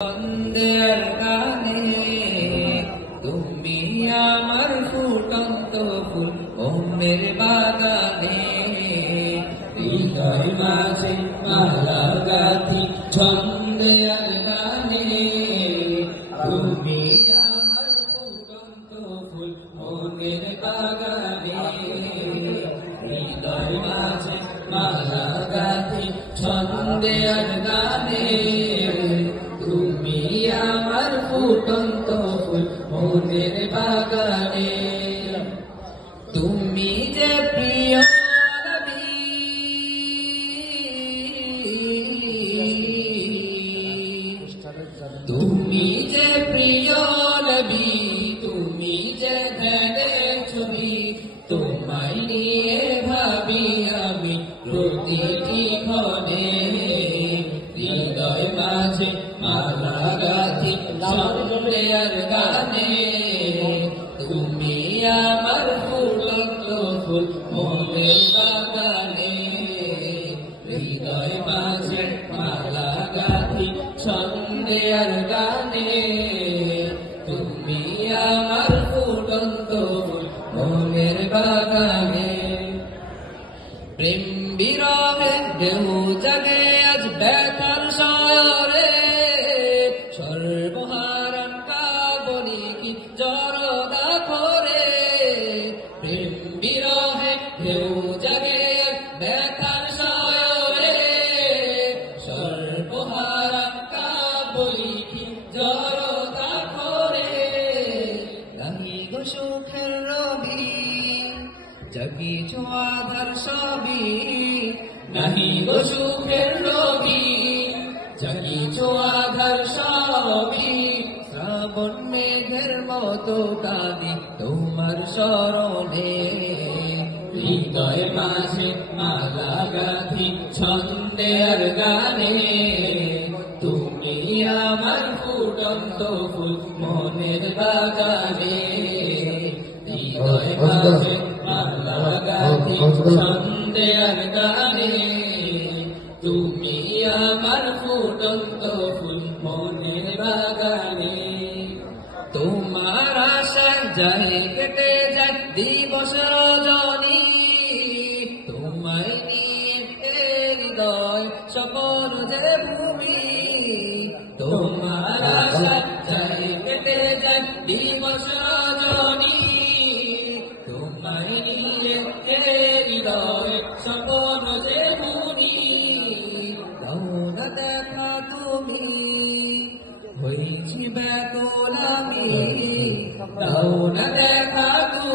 সন্ধ্যের গানে তুমি আমার ফুটন্ত ফুল ওমের বাগানে হৃদয় মাঝে মালা গাথি সন্ধ্যের গানে তুমি আমার ফুটন্ত ফুল ওমের বাগানে হৃদয় মাঝে মালা গাথি সন্ধ্যের গানে তুমি আমার ফুটন্ত ফুল মনের বাগানে তুমি যে প্রিয় নবী তুমি যে প্রিয় নবী তুমি যে ধ্যানের ছবি তোমায় নিয়ে ভাবি আমি প্রতিটি ক্ষণে হৃদয় মাঝে মালা গাথি সন্ধ্যের গানে তুমি আমার ফুটন্ত ফুল মনের বাগানে হৃদয় মাঝে মালা গাথি সন্ধ্যের গানে তুমি আমার ফুটন্ত ফুল মনের বাগানে প্রেম বিরহে দেহ জাগে আজ ব্যথার সায়রে সর্বহারান কাবলি কি জরদা করে প্রেম বিরহে দেহ জাগে আজ ব্যথার সায়রে সর্বহারান কাবলি কি জরদা করে নাহি গো সুখের রবি জাগি আধার সবই নাহি গো সুখের রবি জাগি আধার সবই শ্রাবণ মেঘের মতো কাঁদি তোমার স্মরণে হৃদয় মাঝে মালা গাথি ছন্দের গানে তুমি আমার ফুটন্ত ফুল মনের বাগানে হৃদয় মাঝে মালা গাথি সন্ধ্যের গানে তুমি আমার ফুটন্ত ফুল মনের বাগানে তোমার আশায় যায় কেটে যায় দিবস রজনী তোমায় নিয়ে হৃদয় স্বপন যে ভূমি তোমার আশায় যায় কেটে যায় দিবস রজনী তোমায় নিয়ে হৃদয় স্বপন যে ভূমি দাও না দেখা তুমি হইছি ব্যাকুল আমি দাও না দেখা তুমি